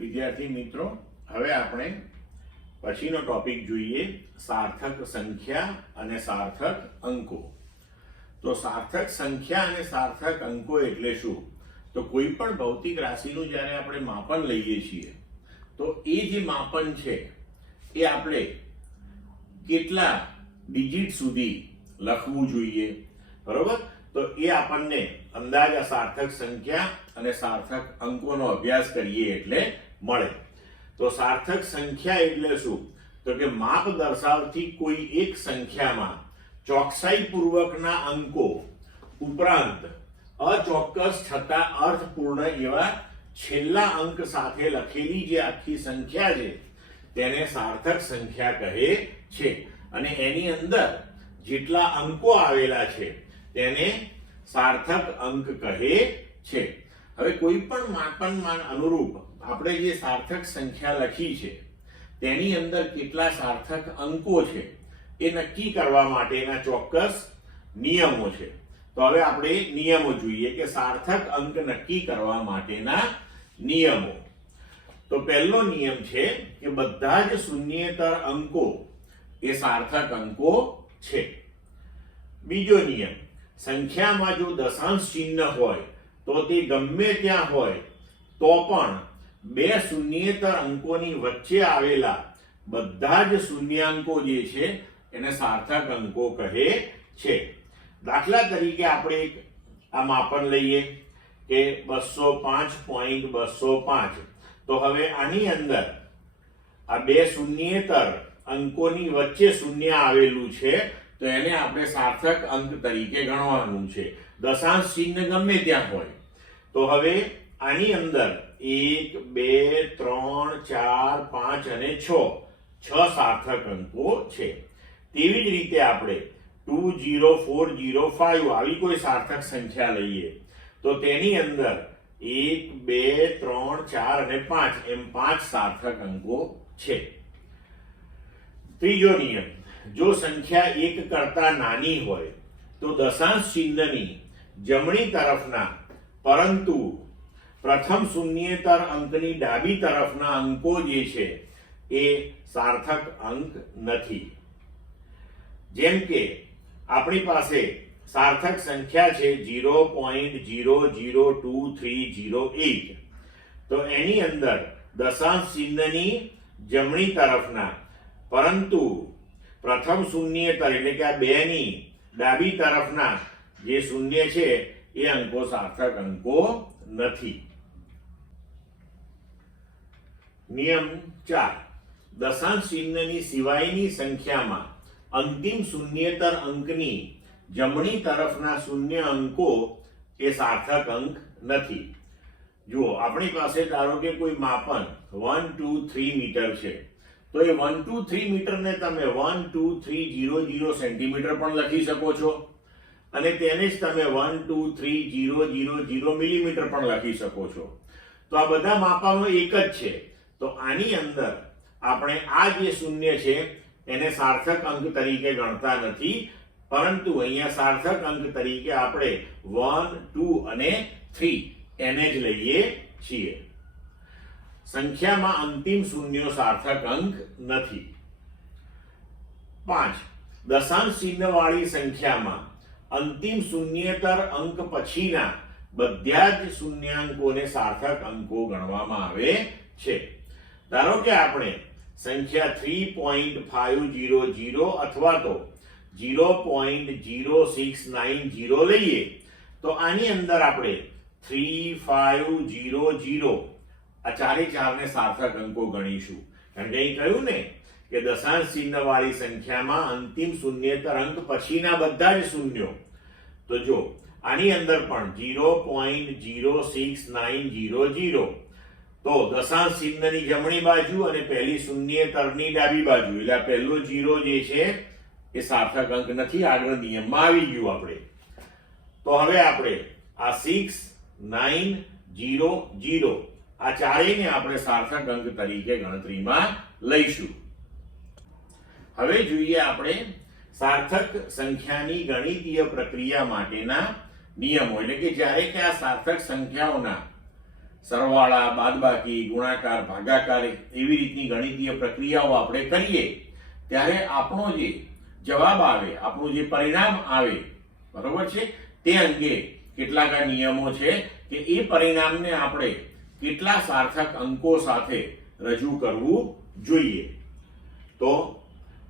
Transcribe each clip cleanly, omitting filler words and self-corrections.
વિદ્યાર્થી મિત્રો, હવે આપણે પછીનો ટોપિક જોઈએ સાર્થક સંખ્યા અને સાર્થક અંકો. તો સાર્થક સંખ્યા અને સાર્થક અંકો એટલે શું? તો કોઈ પણ ભૌતિક રાશિનું જ્યારે આપણે માપન લઈએ છીએ તો એ જે માપન છે એ આપણે કેટલા ડિજિટ સુધી લખવું જોઈએ, બરોબર? તો એ આપણને અંદાજ આ સાર્થક સંખ્યા અને સાર્થક અંકોનો અભ્યાસ કરીએ એટલે મળે. તો સાર્થક સંખ્યા એટલે શું? તો કે માપ દર્શાવતી કોઈ એક સંખ્યામાં ચોકસાઈ પૂર્વકના અંકો ઉપરાંત અચોક્કસ છતાં અર્થપૂર્ણ એવા છેલ્લા અંક સાથે લખેલી જે આખી સંખ્યા છે તેને સાર્થક સંખ્યા કહે છે. અને એની અંદર જેટલા અંકો આવેલા છે તેને સાર્થક અંક કહે છે. હવે કોઈ પણ માપનમાં અનુરૂપ આપણે જે સાર્થક સંખ્યા લખી છે તેની અંદર કેટલા સાર્થક અંકો છે એ નક્કી કરવા માટેના ચોક્કસ નિયમો છે. તો હવે આપણે નિયમો જોઈએ કે સાર્થક અંક નક્કી કરવા માટેના નિયમો. તો પહેલો નિયમ છે કે બધા જ શૂન્યેતર અંકો એ સાર્થક અંકો છે. બીજો નિયમ, સંખ્યામાં જો દશાંશ ચિહ્ન હોય તો તે ગમે ત્યાં હોય તો પણ બે શૂન્યેતર અંકોની વચ્ચે આવેલા બધા જ શૂન્યાંકો જે છે એને સાર્થક અંકો કહે છે. દાખલા તરીકે આપણે આ માપન લઈએ કે 205.205. તો હવે આની અંદર આ બે શૂન્યેતર અંકોની વચ્ચે શૂન્ય આવેલું છે તો એને આપણે સાર્થક અંક તરીકે ગણવાનું છે. દશાંશ ચિહ્ન ગમે ત્યાં હોય. તો હવે આની અંદર 1, 2, 3, 4, 5 અને 6 સાર્થક અંકો છે. તેવી જ રીતે આપણે 20405 આવી કોઈ સાર્થક સંખ્યા લઈએ તો તેની અંદર 1, 2, 3, 4 અને 5 એમ 5 સાર્થક અંકો છે. ત્રીજો નિયમ, જો સંખ્યા 1 કરતા નાની હોય તો દશાંશ ચિહ્નની જમણી તરફના પરંતુ પ્રથમ શૂન્યેતર અંકની ડાબી તરફના અંકો જે છે એ સાર્થક અંક નથી. જેમ કે આપણી પાસે સાર્થક સંખ્યા છે 0.002308. તો એની અંદર દશાંશ ચિહ્નની જમણી તરફના પરંતુ પ્રથમ શૂન્યેતર એટલે કે આ બે ની ડાબી તરફના જે શૂન્ય છે એ અંકો સાર્થક અંકો નથી. નિયમ 4, દશાંશ ચિહ્નની સિવાયની સંખ્યામાં અંતિમ શૂન્યેતર અંકની જમણી તરફના શૂન્ય અંકો એ સાર્થક અંક નથી. જુઓ, આપણી પાસે ધારો કે કોઈ માપન 1, 2, 3 મીટર છે તો એ 1, 2, 3 મીટરને તમે 1, 2, 3, 0, 0 સેન્ટીમીટર પણ લખી શકો છો અને તેને જ તમે 1, 2, 3, 0, 0, 0 મિલીમીટર પણ લખી શકો છો. તો આ બધા માપાનો એક જ છે. તો આની અંદર આપણે આ જે શૂન્ય છે એને સાર્થક અંક તરીકે ગણતા નથી, પરંતુ અહીંયા સાર્થક અંક તરીકે આપણે 1, 2 અને 3 એને જ લઈએ છીએ. સંખ્યામાં અંતિમ શૂન્યો સાર્થક અંક નથી. 5, દશાંશ ચિહ્ન વાળી સંખ્યામાં અંતિમ શૂન્યેતર અંક પછીના બધા જ શૂન્યાંકોને સાર્થક અંકો ગણવામાં આવે છે. ધારો કે આપણે સંખ્યા 3.500 અથવા તો 0.0690 લઈએ તો આની અંદર આપણે 3500 આ ચારે ચારને સાર્થક અંકો ગણીશું. કારણ કે અહીં કહ્યું ને કે દશાંશ ચિહ્ન વાળી સંખ્યામાં અંતિમ શૂન્યેતર અંક પછીના બધા જ શૂન્યો. તો જો આની અંદર પણ 0.06900 તો દશાંશ ચિહ્નની જમણી બાજુ અને પહેલી શૂન્યેતરની ડાબી બાજુ એટલે આ પહેલો 0 જે છે એ સાર્થક અંક નથી. આગળ નિયમમાં આવી ગયું આપણે. તો હવે આપણે આ 6, 9, 0, 0 આ ચારેયને આપણે સાર્થક અંક તરીકે ગણતરીમાં લઈશું. હવે જોઈએ આપણે સાર્થક સંખ્યાની ગણિતીય પ્રક્રિયા માટેના નિયમો. એટલે કે જ્યારે કે આ સાર્થક સંખ્યાઓના સરવાળા, બાદબાકી, ગુણાકાર, ભાગાકાર એવી રીતની ગણિતીય પ્રક્રિયાઓ આપણે કરીએ ત્યારે આપણો જે જવાબ આવે, આપણું જે પરિણામ આવે, બરોબર છે, તે અંગે કેટલાક નિયમો છે કે એ પરિણામને આપણે કેટલા સાર્થક અંકો સાથે રજૂ કરવું જોઈએ. તો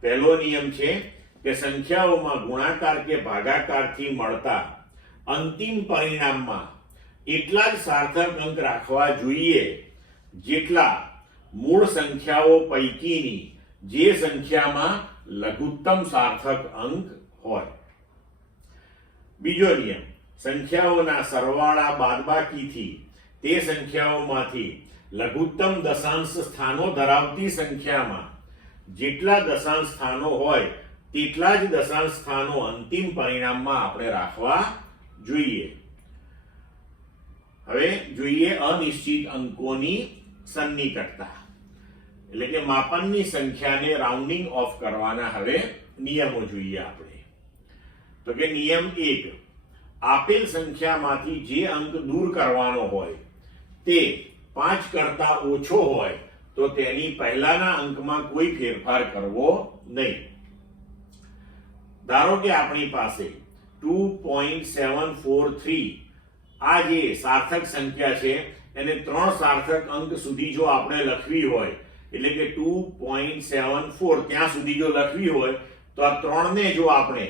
પહેલો નિયમ છે કે સંખ્યાઓમાં ગુણાકાર કે ભાગાકારથી મળતા અંતિમ પરિણામમાં એટલા જ સાર્થક અંક રાખવા જોઈએ જેટલા મૂળ સંખ્યાઓ પૈકીની જે સંખ્યામાં લઘુત્તમ સાર્થક અંક હોય. બીજો નિયમ, સંખ્યાઓના સરવાળા બાદબાકીથી તે સંખ્યાઓમાંથી લઘુત્તમ દશાંશ સ્થાનો ધરાવતી સંખ્યામાં જેટલા દશાંશ સ્થાનો હોય તેટલા જ દશાંશ સ્થાનો અંતિમ પરિણામમાં આપણે રાખવા જોઈએ. હવે જોઈએ અનિશ્ચિત અંકોની સન્નિકટતા, એટલે કે માપનની સંખ્યાને રાઉન્ડિંગ ઓફ કરવાના હવે નિયમો જોઈએ આપણે. તો કે નિયમ 1, આપેલ સંખ્યામાંથી જે અંક દૂર કરવાનો હોય તે 5 કરતા ઓછો હોય તો તેની પહેલાના અંકમાં કોઈ ફેરફાર કરવો નહીં. ધારો કે આપણી પાસે 2.743 આ જે સાર્થક સંખ્યા છે એને 3 સાર્થક અંક સુધી જો આપણે લખવી હોય, એટલે કે 2.74 ત્યાં સુધી જો લખવી હોય તો આ 3 ને જો આપણે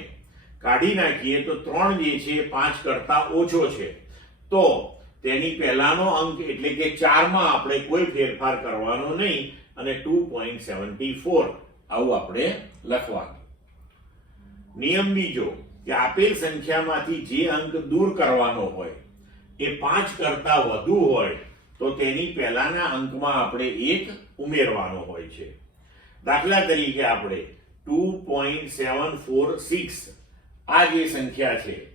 કાઢી નાખીએ તો 3 જે છે 5 કરતા ઓછો છે, તો તેની પહેલાનો અંક એટલે કે 4 માં આપણે કોઈ ફેરફાર કરવાનો નહીં અને 2.74 આવું આપણે લખવાનું. નિયમ બીજો કે આપેલ સંખ્યામાંથી જે અંક દૂર કરવાનો હોય એ 5 કરતા વધુ હોય તો તેની પહેલાના અંકમાં આપણે 1 ઉમેરવાનો હોય છે. દાખલા તરીકે આપણે 2.746 આ જે સંખ્યા છે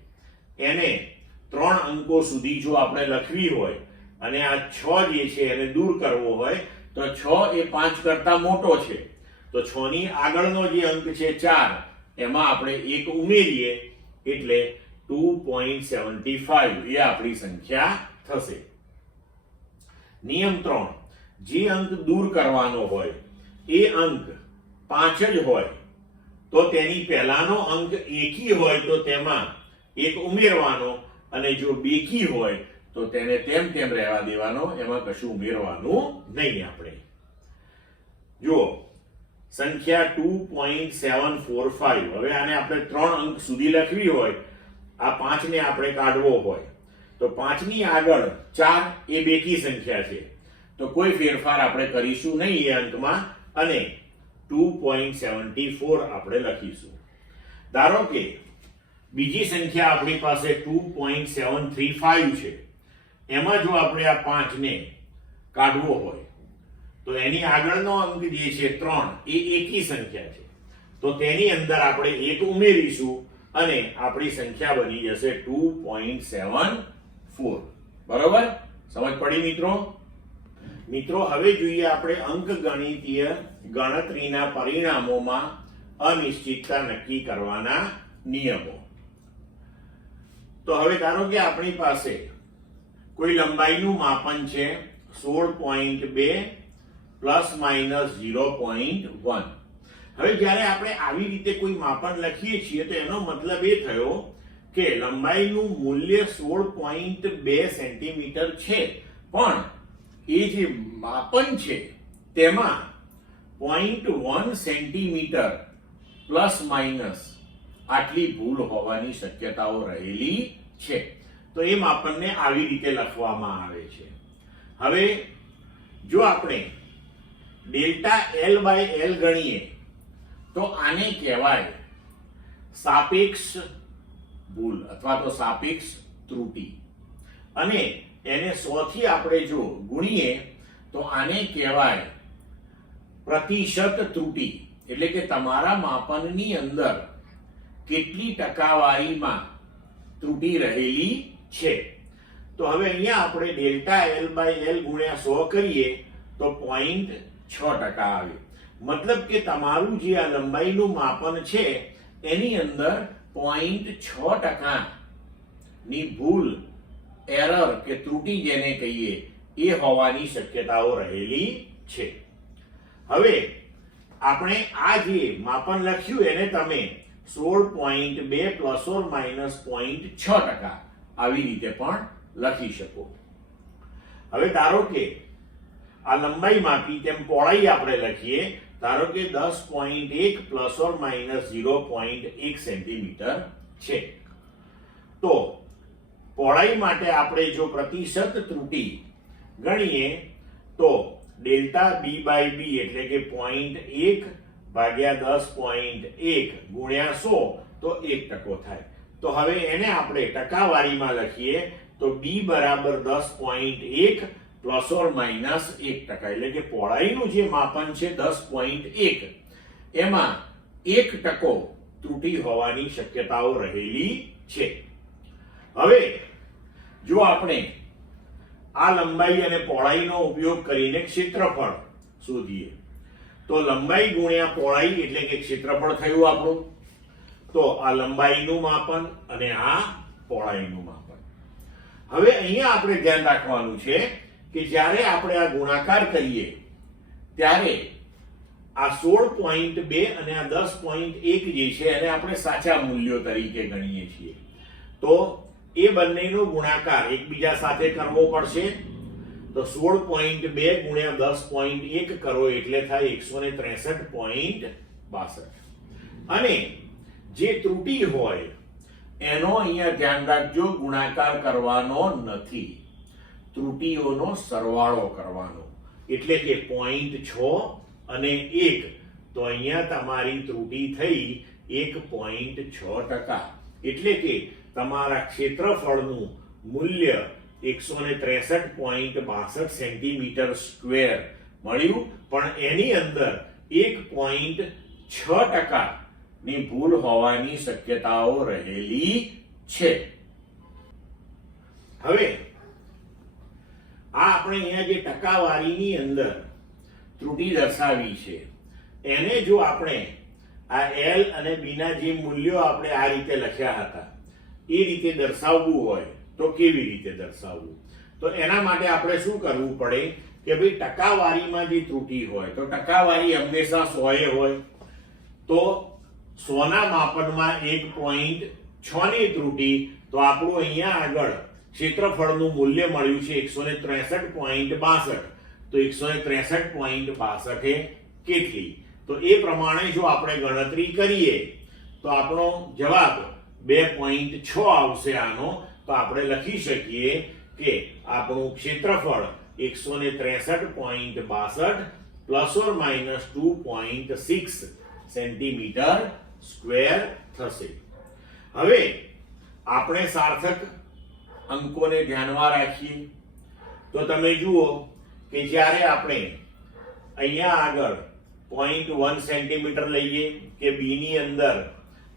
એને 3 અંકો સુધી જો આપણે લખવી હોય અને આ 6 જે છે એને દૂર કરવો હોય તો 6 એ 5 કરતા મોટો છે, તો 6 ની આગળનો જે અંક છે 4 એમાં આપણે 1 ઉમેરીએ એટલે 2.75 એ આપણી સંખ્યા થશે. નિયમ 3, જે અંક દૂર કરવાનો હોય એ અંક 5 જ હોય તો તેની પહેલાનો અંક એકી હોય તો તેમાં 1 ઉમેરવાનો અને જો બેકી હોય તો તેને તેમ તેમ રહેવા દેવાનો, એમાં કશું ઉમેરવાનું નહીં આપણે. જુઓ સંખ્યા 2.745, હવે આને આપણે 3 અંક સુધી લખવી હોય, આ 5 ને આપણે કાઢવો હોય તો 5 ની આગળ 4 એ બેકી સંખ્યા છે તો કોઈ ફેરફાર આપણે કરીશું નહીં એ અંકમાં અને 2.74 આપણે લખીશું. ધારો કે બીજી સંખ્યા આપણી પાસે 2.735 છે, એમાં જો આપણે આ 5 ને કાઢવો હોય તો એની આગળનો અંક જે છે 3 એ એકી સંખ્યા છે તો તેની અંદર આપણે 1 ઉમેરીશું અને આપણી સંખ્યા બની જશે 2.74. બરોબર, સમજ પડી મિત્રો? મિત્રો હવે જોઈએ આપણે અંકગણિતીય ગણતરીના પરિણામોમાં અનિશ્ચિતતા નક્કી કરવાના નિયમો. તો હવે ધારો કે આપણી પાસે કોઈ લંબાઈનું માપન છે 16.2 પ્લસ માઇનસ 0.1. હવે જ્યારે આપણે આવી રીતે કોઈ માપન લખીએ છીએ તો એનો મતલબ એ થયો કે લંબાઈનું મૂલ્ય 16.2 સેન્ટીમીટર છે, પણ એ જે માપન છે તેમાં 0.1 સેન્ટીમીટર પ્લસ માઇનસ આટલી ભૂલ હોવાની શક્યતાઓ રહેલી છે. તો એ માપનને આવી રીતે લખવામાં આવે છે. હવે જો આપણે ડેલ્ટા L બાય L ગણીએ તો આને કહેવાય સાપેક્ષ ભૂલ અથવા તો સાપેક્ષ ત્રુટિ, અને એને 100 થી આપણે જો ગુણીએ તો આને કહેવાય પ્રતિશત ત્રુટિ, એટલે કે તમારા માપનની અંદર કેટલી ટકાવારીમાં ત્રુટિ રહેલી છે. તો હવે અહીંયા આપણે ડેલ્ટા L બાય L ગુણ્યા 100 કરીએ તો 0.6% આવે. મતલબ કે તમારું જે આ લંબાઈનું માપન છે એની અંદર 0.6% ની ભૂલ, એરર કે ત્રુટિ જેને કહીએ એ હોવાની શક્યતાઓ રહેલી છે. હવે આપણે આ જે માપન લખ્યું એને તમે 16.2 પ્લસ ઓર માઇનસ 0.6% આવી રીતે પણ લખી શકો. હવે ધારો કે આ લંબાઈ માપી તેમ પહોળાઈ આપણે લખીએ, ધારો કે 10.1 પ્લસ ઓર માઇનસ 0.1 સેન્ટીમીટર છે. તો પહોળાઈ માટે આપણે જો પ્રતિશત ત્રુટી ગણીએ તો ડેલ્ટા બી બાય બી એટલે કે 0.1 ભાગ્યા 10.1 ગુણ્યા 100 તો 1% થાય. તો હવે એને આપણે ટકાવારીમાં લખીએ તો બી બરાબર 10.1 પ્લસ ઓર માઇનસ 1%, એટલે કે પહોળાઈનું જે માપન છે 10.1 એમાં 1% ત્રુટી હોવાની શક્યતાઓ રહેલી છે. હવે જો આપણે આ લંબાઈ અને પહોળાઈનો ઉપયોગ કરીને ક્ષેત્રફળ શોધીએ તો લંબાઈ ગુણ્યા પહોળાઈ એટલે કે ક્ષેત્રફળ થયું આપણું. તો આ લંબાઈનું માપન અને આ પહોળાઈનું માપન. હવે અહીંયા આપણે ધ્યાન રાખવાનું છે કે જ્યારે આપણે આ ગુણાકાર કરીએ ત્યારે આ 16.2 અને આ 10.1 જે છે એને આપણે સાચા મૂલ્યો તરીકે ગણીએ છીએ. તો એ બંનેનો ગુણાકાર એકબીજા સાથે કરવો પડશે. તો 16.2 ગુણ્યા 10.1 કરો એટલે થાય 163.62. અને જે ત્રુટી હોય એનો અહીંયા ધ્યાન રાખજો, ગુણાકાર કરવાનો નથી, ત્રુટીઓનો સરવાળો કરવાનો. એટલે કે 0.6 અને 1, તો અહીંયા તમારી ત્રુટી થઈ 1.6%. એટલે કે તમારા ક્ષેત્રફળનું મૂલ્ય 163.62 સેન્ટીમીટર સ્ક્વેર મળ્યું, પણ એની અંદર 1.6% ની ભૂલ હોવાની શક્યતાઓ રહેલી છે. હવે આ આપણે અહીંયા જે ટકાવારીની અંદર ત્રુટી દર્શાવી છે એને જો આપણે આ એલ અને બી ના જે મૂલ્યો આપણે આ રીતે લખ્યા હતા એ રીતે દર્શાવવું હોય તો કેવી રીતે દર્શાવવું? તો એના માટે આપણે શું કરવું પડે કે ભાઈ ટકાવારીમાં જે ત્રુટી હોય તો ટકાવારી હંમેશા 100 હોય. તો 100 ના માપનમાં 1.6 ની ત્રુટી, તો આપણું અહીંયા આગળ ક્ષેત્રફળનું મૂલ્ય મળ્યું છે 163.62. તો 163.62 એ કેટલી? તો એ પ્રમાણે જો આપણે ગણતરી કરીએ તો આપણો જવાબ 2.6 આવશે આનો. તો આપણે લખી શકીએ કે આપણું ક્ષેત્રફળ 163.62 plus or minus 2.6 centimetre square થશે. હવે આપણે સાર્થક અંકોને ધ્યાનમાં રાખીએ તો તમે જુઓ કે જ્યારે આપણે અહીંયા આગળ 0.1 સેન્ટીમીટર લઈએ કે બી ની અંદર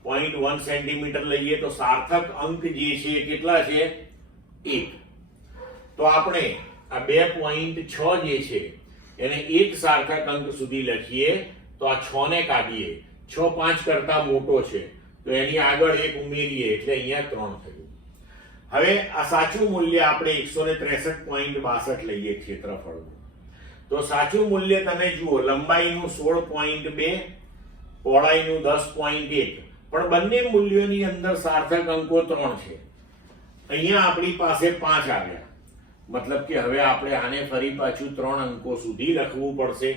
0.1 સેન્ટીમીટર લઈએ તો સાર્થક અંક જે છે કેટલા છે? 1. તો આપણે આ 2.6 જે છે એને એક સાર્થક અંક સુધી લખીએ તો આ 6 ને કાઢીએ, 6 5 કરતા મોટો છે તો એની આગળ 1 ઉમેરીએ એટલે અહીંયા 3 થયું. હવે આ સાચું મૂલ્ય આપણે 163.62 લઈએ ક્ષેત્રફળનું. તો સાચું મૂલ્ય તમે જુઓ, લંબાઈનું 16.2, પહોળાઈનું 10.1, પણ બંને મૂલ્યોની અંદર સાર્થક અંકો 3 છે. અહીંયા આપણી પાસે 5 આવ્યા, મતલબ કે હવે આપણે આને ફરી પાછું 3 અંકો સુધી લખવું પડશે.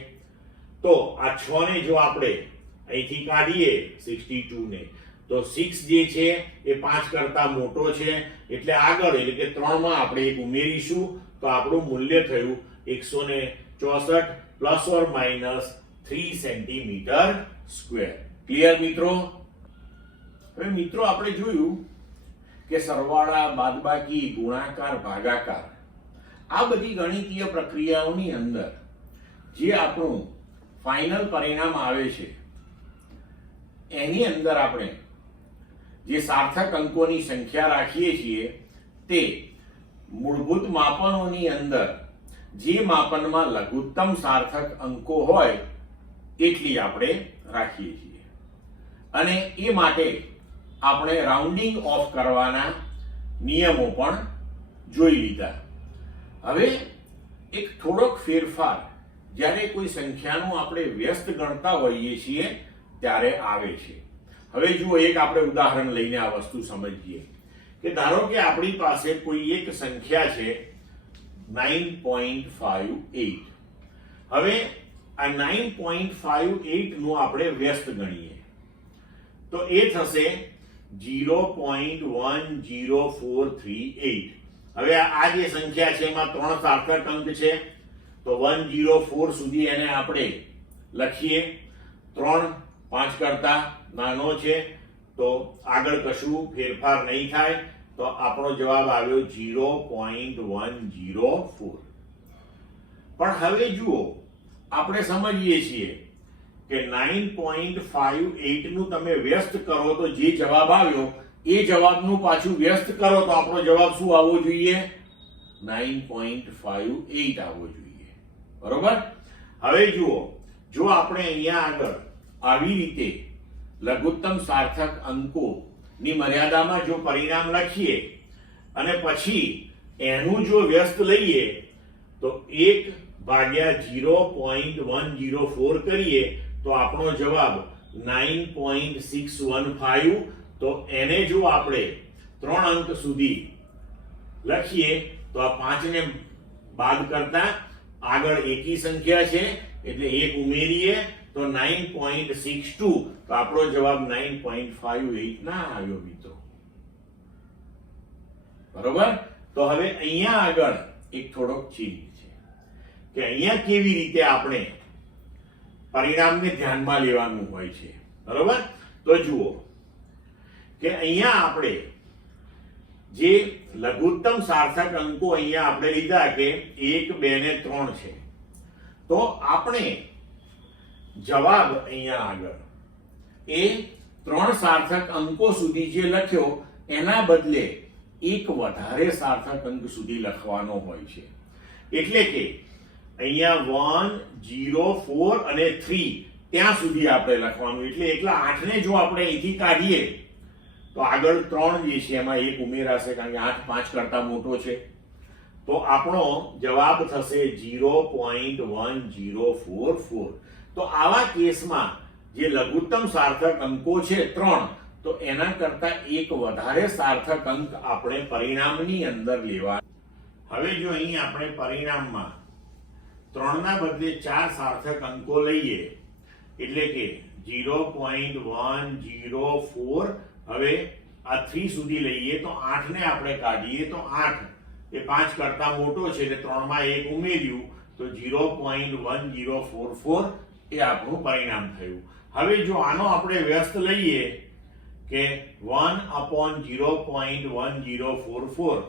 તો આ 6 ને જો આપણે અહીંથી કાઢીએ 62 ને, તો 6 જે છે એ 5 કરતા મોટો છે એટલે આગળ એટલે કે 3 માં આપણે એક ઉમેરીશું તો આપણું મૂલ્ય થયું 164 plus or minus 3 centimetre square. Clear મિત્રો? હવે મિત્રો આપણે જોયું કે સરવાળા, બાદબાકી, ગુણાકાર, ભાગાકાર આ બધી ગણિતીય પ્રક્રિયાઓની અંદર જે આપણું ફાઇનલ પરિણામ આવે છે એની અંદર આપણે જે સાર્થક અંકોની સંખ્યા રાખીએ છીએ તે મૂળભૂત માપનોની અંદર જે માપનમાં લઘુત્તમ સાર્થક અંકો હોય એટલી આપણે રાખીએ છીએ. અને એ માટે આપણે રાઉન્ડિંગ ઓફ કરવાના નિયમો પણ જોઈ લીધા. હવે એક થોડોક ફેરફાર જ્યારે કોઈ સંખ્યાનું આપણે વ્યસ્ત ગણતા હોઈએ છીએ ત્યારે આવે છે. હવે જુઓ, એક આપણે ઉદાહરણ લઈને આ વસ્તુ સમજીએ કે ધારો કે આપણી પાસે કોઈ એક સંખ્યા છે 9.58. હવે આ 9.58 નું આપણે વ્યસ્ત ગણીએ તો એ થશે 0.10438. હવે આ જે સંખ્યા છે એમાં 3 સાર્થક અંક છે તો 104 સુધી એને આપણે લખીએ. 3 5 કરતા નાનો છે તો આગળ કશું ફેરફાર નહીં થાય તો આપણો જવાબ આવ્યો 0.104. પણ હવે જુઓ, આપણે સમજીએ છીએ કે 9.58 નું તમે વ્યસ્ત કરો તો જે જવાબ આવ્યો એ જવાબનું પાછું વ્યસ્ત કરો તો આપણો જવાબ શું આવવો જોઈએ? 9.58 આવવો જોઈએ. બરોબર? હવે જુઓ, જો આપણે અહીંયા આગળ આવી રીતે લઘુત્તમ સાર્થક અંકો ની મર્યાદામાં જો પરિણામ લખીએ અને પછી એનું જો વ્યસ્ત લઈએ તો 1/0.104 કરીએ તો આપણો જવાબ 9.615. તો એને જો આપણે 3 અંક સુધી લખીએ તો આ 5 ને બાદ કરતા આગળ એકી સંખ્યા છે એટલે 1 ઉમેરીએ તો 9.62. તો આપણો જવાબ 9.58 ના આવ્યો મિત્રો. બરોબર? તો હવે અહીંયા આગળ એક થોડોક ચીજ છે કે અહીંયા કેવી રીતે આપણે પરિણામને ધ્યાનમાં લેવાનું હોય છે. બરોબર? તો જુઓ કે અહીંયા આપણે જે લઘુત્તમ સાર્થક અંકો અહીંયા આપણે લીધા કે 1 2 ને 3 છે તો આપણે જવાબ અહીંયા આગળ એ 3 સાર્થક અંકો સુધી જે લખ્યો એના બદલે એક વધારે સાર્થક અંક સુધી લખવાનો હોય છે. એટલે કે અહીંયા 1 0 4 અને 3 ત્યાં સુધી આપણે લખવાનું. એટલે એકલા 8 ને જો આપણે અહીંથી કાઢીએ તો આગળ 3 જે છે એમાં 1 ઉમેરાશે કારણ કે 8 5 કરતા મોટો છે. તો આપણો જવાબ થશે 0.1044. તો આવા કેસમાં જે લઘુત્તમ સાર્થક અંકો છે 3 તો એના કરતા એક વધારે સાર્થક અંક આપણે પરિણામની અંદર લેવા. હવે જો અહીં આપણે પરિણામમાં 3 ના બદલે 4 સાર્થક અંકો લઈએ એટલે કે 0.104. હવે આ 3 સુધી લઈએ તો 8 ને આપણે કાઢીએ તો 8 એ 5 કરતા મોટો છે એટલે 3 માં 1 ઉમેર્યું તો 0.1044 એ આપણું પરિણામ થયું. હવે જો આનો આપણે વ્યસ્ત લઈએ કે 1/0.1044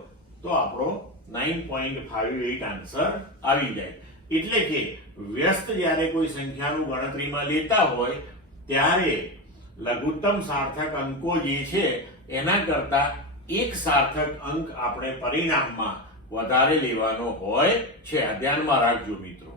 તો આપણો 9.58 આન્સર આવી જાય. એટલે કે વ્યસ્ત જ્યારે કોઈ સંખ્યાનું ગણતરીમાં લેતા હોય ત્યારે લઘુત્તમ સાર્થક અંકો જે છે એના કરતા એક સાર્થક અંક આપણે પરિણામમાં વધારે લેવાનો હોય છે. આ ધ્યાનમાં રાખજો મિત્રો.